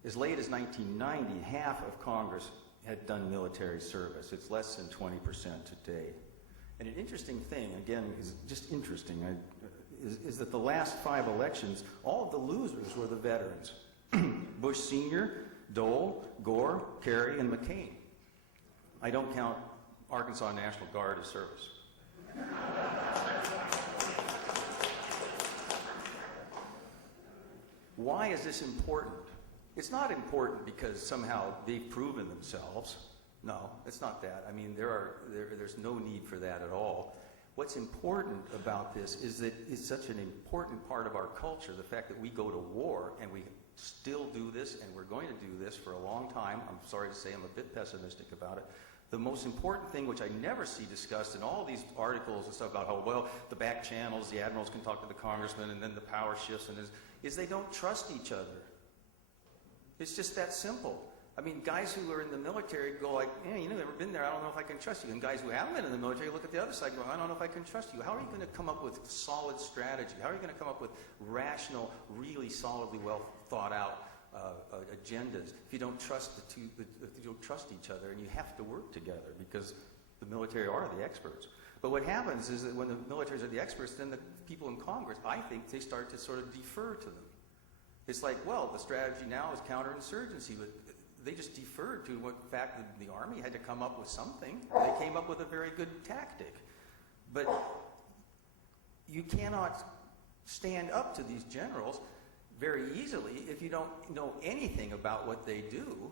As late as 1990, half of Congress had done military service. It's less than 20% today. And an interesting thing, again, is just interesting, is that the last 5 elections, all of the losers were the veterans. Bush Sr., Dole, Gore, Kerry, and McCain. I don't count Arkansas National Guard as service. Why is this important? It's not important because somehow they've proven themselves. No, it's not that. I mean, there's no need for that at all. What's important about this is that it's such an important part of our culture, the fact that we go to war and we still do this, and we're going to do this for a long time. I'm sorry to say I'm a bit pessimistic about it. The most important thing, which I never see discussed in all these articles and stuff about how, well, the back channels, the admirals can talk to the congressman, and then the power shifts, and is they don't trust each other. It's just that simple. I mean, guys who are in the military go like, you know, never been there, I don't know if I can trust you. And guys who haven't been in the military look at the other side and go, I don't know if I can trust you. How are you going to come up with solid strategy? How are you going to come up with rational, really solidly well thought out agendas if you don't trust if you don't trust each other, and you have to work together because the military are the experts. But what happens is that when the militaries are the experts, then the people in Congress, I think, they start to sort of defer to them. It's like, well, the strategy now is counterinsurgency, but they just deferred to the fact that the Army had to come up with something. They came up with a very good tactic. But you cannot stand up to these generals very easily if you don't know anything about what they do.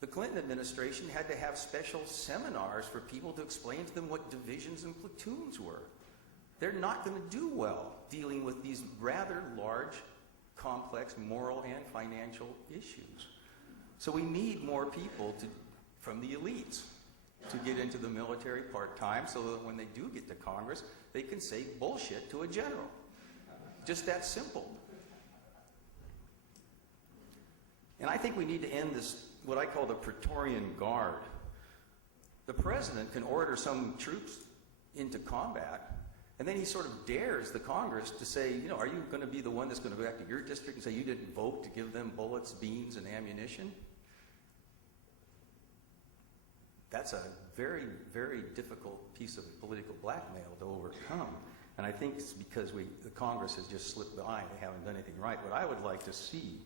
The Clinton administration had to have special seminars for people to explain to them what divisions and platoons were. They're not going to do well dealing with these rather large, complex moral and financial issues. So we need more people from the elites to get into the military part-time so that when they do get to Congress, they can say bullshit to a general. Just that simple. And I think we need to end this, what I call the Praetorian Guard. The president can order some troops into combat, and then he sort of dares the Congress to say, you know, are you going to be the one that's going to go back to your district and say you didn't vote to give them bullets, beans, and ammunition? That's a very, very difficult piece of political blackmail to overcome. And I think it's because the Congress has just slipped by. They haven't done anything right. What I would like to see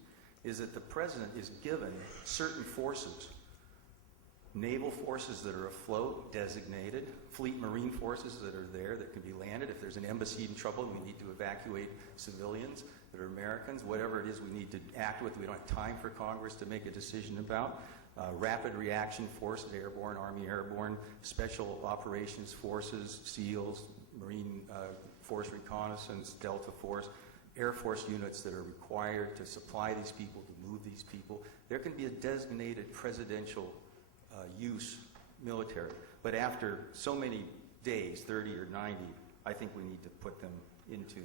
is that the president is given certain forces, naval forces that are afloat, designated, fleet marine forces that are there that can be landed. If there's an embassy in trouble and we need to evacuate civilians that are Americans, whatever it is we need to act with, we don't have time for Congress to make a decision about. Rapid Reaction Force, Airborne, Army Airborne, Special Operations Forces, SEALs, Marine Force Reconnaissance, Delta Force, Air Force units that are required to supply these people, to move these people. There can be a designated presidential use military. But after so many days, 30 or 90, I think we need to put them into,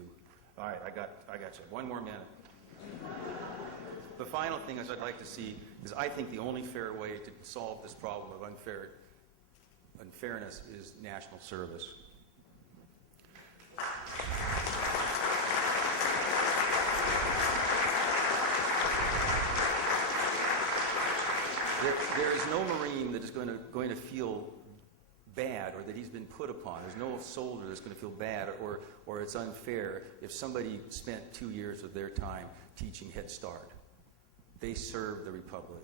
all right, I got you. One more minute. The final thing is I'd like to see is I think the only fair way to solve this problem of unfairness is national service. There is no Marine that is going to feel bad or that he's been put upon. There's no soldier that's going to feel bad or it's unfair if somebody spent 2 years of their time teaching Head Start. They serve the Republic.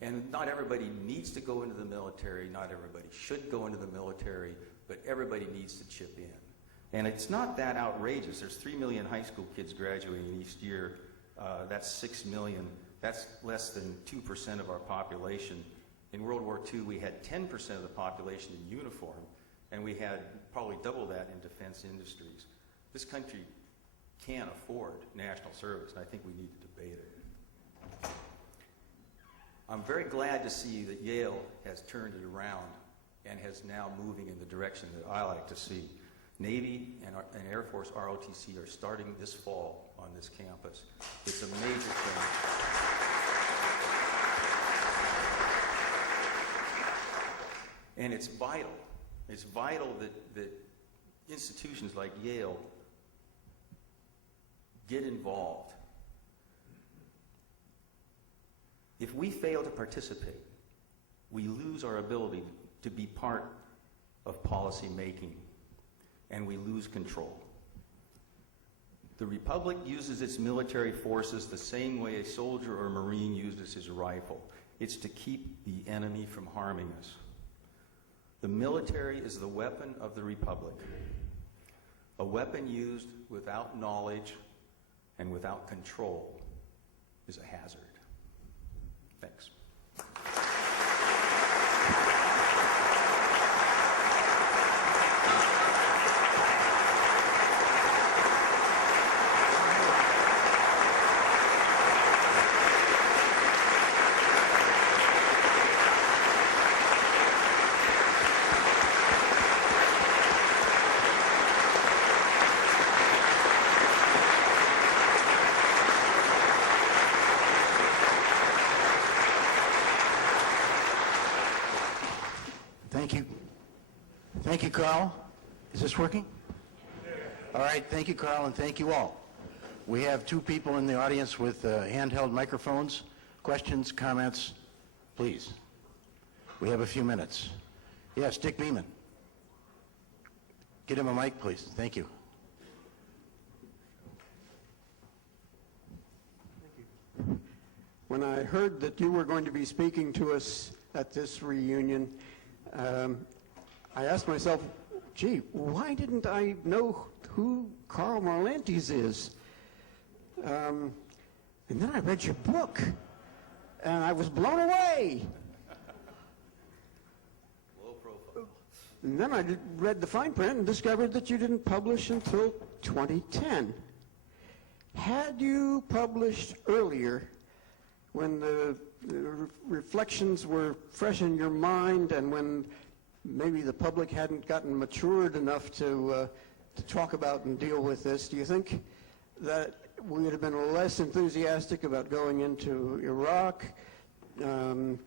And not everybody needs to go into the military. Not everybody should go into the military. But everybody needs to chip in. And it's not that outrageous. There's 3 million high school kids graduating each year. That's 6 million. That's less than 2% of our population. In World War II, we had 10% of the population in uniform, and we had probably double that in defense industries. This country can't afford national service, and I think we need to debate it. I'm very glad to see that Yale has turned it around and has now moving in the direction that I like to see. Navy and Air Force ROTC are starting this fall on this campus. It's a major thing. And it's vital. It's vital that institutions like Yale get involved. If we fail to participate, we lose our ability to be part of policy making, and we lose control. The Republic uses its military forces the same way a soldier or Marine uses his rifle. It's to keep the enemy from harming us. The military is the weapon of the Republic. A weapon used without knowledge and without control is a hazard. Thanks. Thank you. Thank you, Carl. Is this working? All right, thank you, Carl, and thank you all. We have two people in the audience with handheld microphones. Questions, comments, please. We have a few minutes. Yes, Dick Beeman. Get him a mic, please. Thank you. When I heard that you were going to be speaking to us at this reunion, I asked myself, gee, why didn't I know who Carl Marlantes is? And then I read your book, and I was blown away. Low profile. And then I read the fine print and discovered that you didn't publish until 2010. Had you published earlier, when the reflections were fresh in your mind and when maybe the public hadn't gotten matured enough to talk about and deal with this, do you think that we would have been less enthusiastic about going into Iraq? Do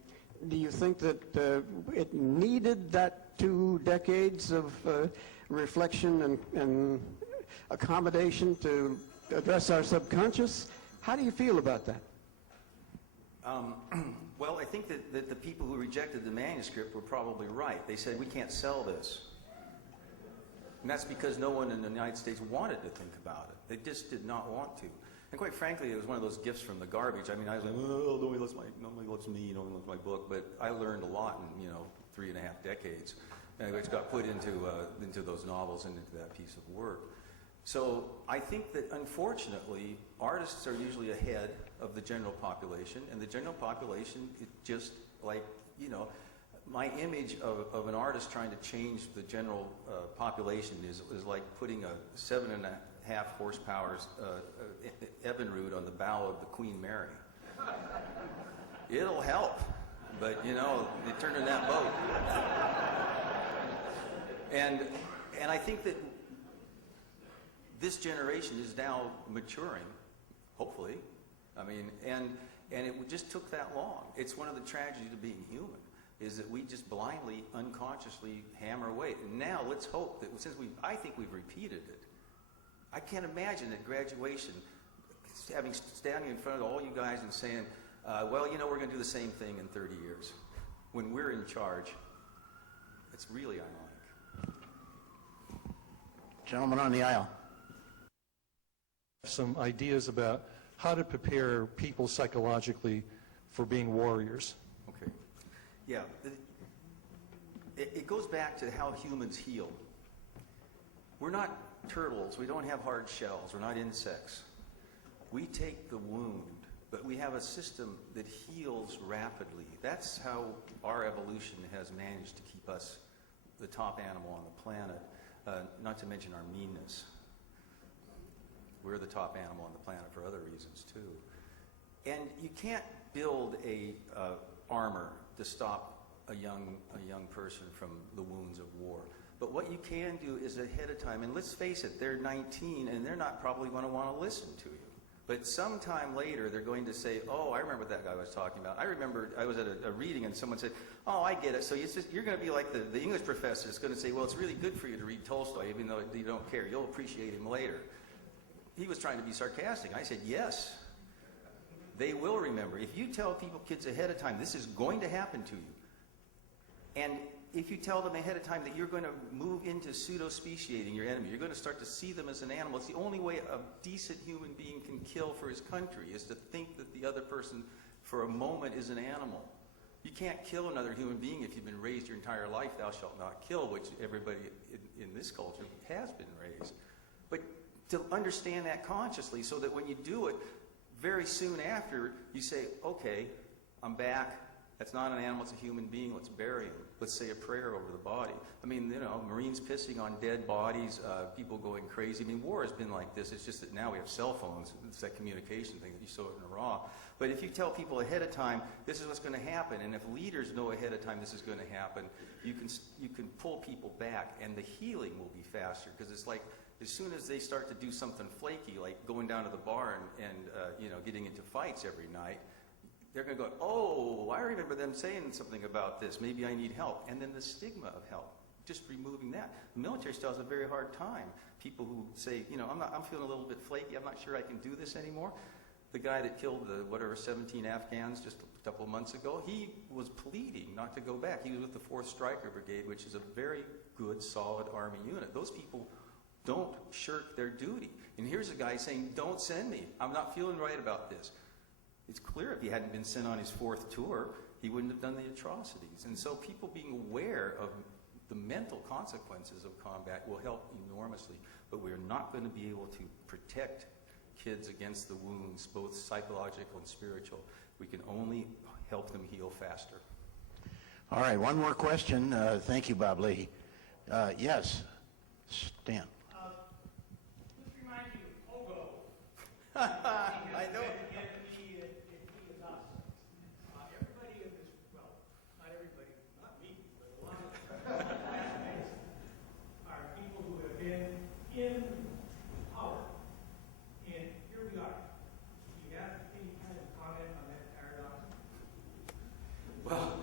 you think that it needed that 2 decades of reflection and accommodation to address our subconscious? How do you feel about that? Well, I think that the people who rejected the manuscript were probably right. They said, we can't sell this. And that's because no one in the United States wanted to think about it. They just did not want to. And quite frankly, it was one of those gifts from the garbage. I mean, I was like, oh, nobody lets me, nobody lets my book. But I learned a lot in, 3.5 decades, which got put into those novels and into that piece of work. So I think that, unfortunately, artists are usually ahead of the general population, and the general population is just like, my image of an artist trying to change the general population is like putting a 7.5 horsepower Evinrude on the bow of the Queen Mary. It'll help, but, they turn in that boat. And I think that this generation is now maturing, hopefully. I mean, and it just took that long. It's one of the tragedies of being human, is that we just blindly, unconsciously hammer away. And now let's hope that I think we've repeated it. I can't imagine at graduation standing in front of all you guys and saying, we're going to do the same thing in 30 years. When we're in charge, it's really ironic. Gentleman on the aisle. Some ideas about how to prepare people psychologically for being warriors. Okay. Yeah. It goes back to how humans heal. We're not turtles. We don't have hard shells. We're not insects. We take the wound, but we have a system that heals rapidly. That's how our evolution has managed to keep us the top animal on the planet, not to mention our meanness. We're the top animal on the planet for other reasons, too. And you can't build a armor to stop a young person from the wounds of war. But what you can do is ahead of time, and let's face it, they're 19 and they're not probably going to want to listen to you. But sometime later, they're going to say, oh, I remember that guy I was talking about. I remember I was at a reading and someone said, oh, I get it. So you're going to be like the English professor is going to say, well, it's really good for you to read Tolstoy, even though you don't care. You'll appreciate him later. He was trying to be sarcastic. I said, yes, they will remember. If you tell kids ahead of time, this is going to happen to you, and if you tell them ahead of time that you're going to move into pseudo-speciating your enemy, you're going to start to see them as an animal. It's the only way a decent human being can kill for his country is to think that the other person for a moment is an animal. You can't kill another human being if you've been raised your entire life, thou shalt not kill, which everybody in this culture has been raised. But to understand that consciously so that when you do it, very soon after, you say, okay, I'm back. That's not an animal, it's a human being. Let's bury him. Let's say a prayer over the body. I mean, Marines pissing on dead bodies, people going crazy. I mean, war has been like this. It's just that now we have cell phones. It's that communication thing that you saw in Iraq. But if you tell people ahead of time, this is what's going to happen, and if leaders know ahead of time this is going to happen, you can pull people back, and the healing will be faster. Because it's like, as soon as they start to do something flaky, like going down to the bar and getting into fights every night, they're going to go, oh, I remember them saying something about this. Maybe I need help. And then the stigma of help, just removing that. The military still has a very hard time. People who say, I'm feeling a little bit flaky. I'm not sure I can do this anymore. The guy that killed 17 Afghans just a couple of months ago, he was pleading not to go back. He was with the 4th Stryker Brigade, which is a very good, solid Army unit. Those people don't shirk their duty. And here's a guy saying, don't send me. I'm not feeling right about this. It's clear if he hadn't been sent on his 4th tour, he wouldn't have done the atrocities. And so people being aware of the mental consequences of combat will help enormously. But we're not going to be able to protect kids against the wounds, both psychological and spiritual. We can only help them heal faster. All right, one more question. Thank you, Bob Leahy. Yes, Stan. This reminds me of Pogo. I know. Everybody in this, well, not everybody, not me, but a lot of are people who have been in power. And here we are. Do you have any kind of comment on that paradox? Well,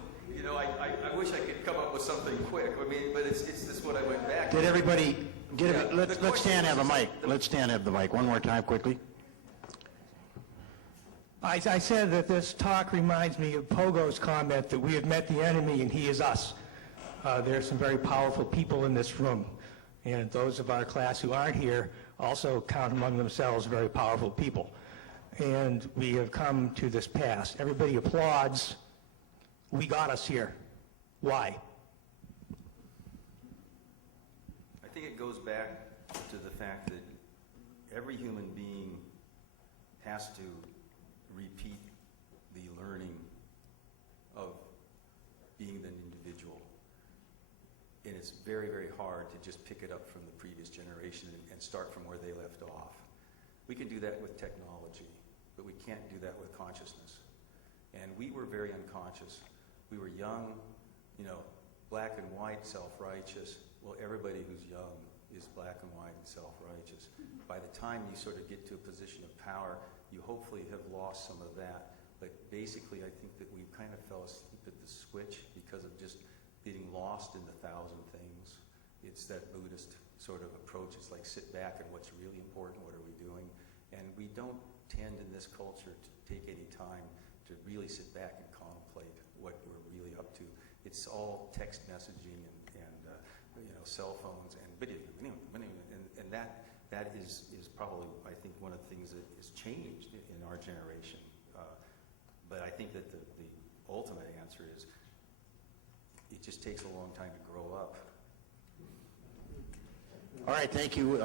I wish I could come up with something quick. I mean, but it's just what I went back to. Did everybody get Yeah, it? Let's the Stan have a question mic. is- Let's Stan have the mic. One more time, quickly. I said that this talk reminds me of Pogo's comment that we have met the enemy and he is us. There are some very powerful people in this room. And those of our class who aren't here also count among themselves very powerful people. And we have come to this pass. Everybody applauds. We got us here. Why? I think it goes back to the fact that every human being has to repeat the learning of being an individual. And it's very, very hard to just pick it up from the previous generation and start from where they left off. We can do that with technology, but we can't do that with consciousness. And we were very unconscious. We were young, black and white, self-righteous. Well, everybody who's young is black and white and self-righteous. By the time you sort of get to a position of power, you hopefully have lost some of that. But basically, I think that we kind of fell asleep at the switch because of just getting lost in the thousand things. It's that Buddhist sort of approach. It's like sit back and what's really important, what are we doing? And we don't tend in this culture to take any time to really sit back and contemplate what we're really up to. It's all text messaging and cell phones and video. And that is probably, I think, one of the things that has changed in our generation. But I think that the ultimate answer is it just takes a long time to grow up. All right, thank you.